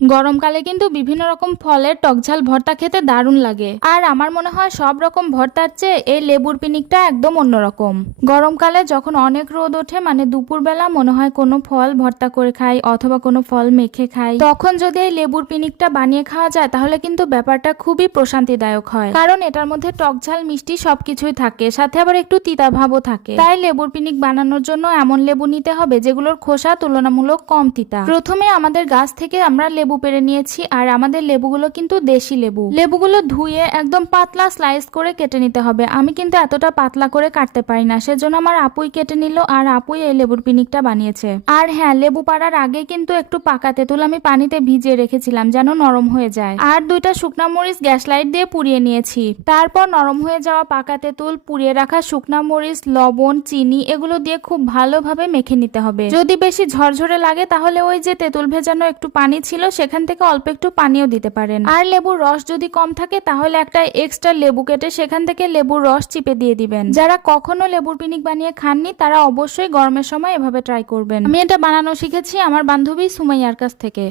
গরমকালে কিন্তু বিভিন্ন রকম ফলের টকঝাল ভর্তা খেতে দারুণ লাগে। আর আমার মনে হয় সব রকম ভর্তার চেয়ে এই লেবুর পিনিকটা একদম অন্যরকম। গরমকালে যখন অনেক রোদ ওঠে, মানে দুপুরবেলা মনে হয় কোনো ফল ভর্তা করে খাই অথবা কোনো ফল মেখে খাই, তখন যদি এই লেবুর পিনিকটা বানিয়ে খাওয়া যায় তাহলে কিন্তু ব্যাপারটা খুবই প্রশান্তিদায়ক হয়। কারণ এটার মধ্যে টকঝাল মিষ্টি সবকিছুই থাকে, সাথে আবার একটু তিতা ভাবও থাকে। তাই লেবুর পিনিক বানানোর জন্য এমন লেবু নিতে হবে যেগুলোর খোসা তুলনামূলক কম তিতা। প্রথমে আমাদের গাছ থেকে আমরা লেবু পেরে নিয়েছি, আর আমাদের লেবুগুলো কিন্তু দেশি লেবু। লেবুগুলো ধুয়ে একদম পাতলা স্লাইস করে কেটে নিতে হবে। আমি কিন্তু এতটা পাতলা করে কাটতে পারি না, সেজন্য আমার আপুই কেটে নিল, আর আপুই এই লেবুর পিনিকটা বানিয়েছে। আর হ্যাঁ, লেবু পাড়ার আগে কিন্তু একটু পাকা তেঁতুল আমি পানিতে ভিজিয়ে রেখেছিলাম যেন নরম হয়ে যায়। আর 2টা শুকনা মরিচ গ্যাস লাইট দিয়ে পুড়িয়ে নিয়েছি। তারপর নরম হয়ে যাওয়া পাকা তেঁতুল, পুড়িয়ে রাখা শুকনা মরিচ, লবণ, চিনি এগুলো দিয়ে খুব ভালোভাবে মেখে নিতে হবে। যদি বেশি ঝরঝরে লাগে তাহলে ওই যে তেঁতুল ভেজানো একটু পানি ছিল সেখান থেকে অল্প একটু পানিও দিতে পারেন। আর লেবুর রস যদি কম থাকে তাহলে একটা এক্সট্রা লেবু কেটে সেখান থেকে লেবুর রস চিপে দিয়ে দিবেন। যারা কখনো লেবুর পিনিক বানিয়ে খাননি তারা অবশ্যই গরমের সময় এভাবে ট্রাই করবেন। আমি এটা বানানো শিখেছি আমার বান্ধবী সুমাইয়ার কাছ থেকে।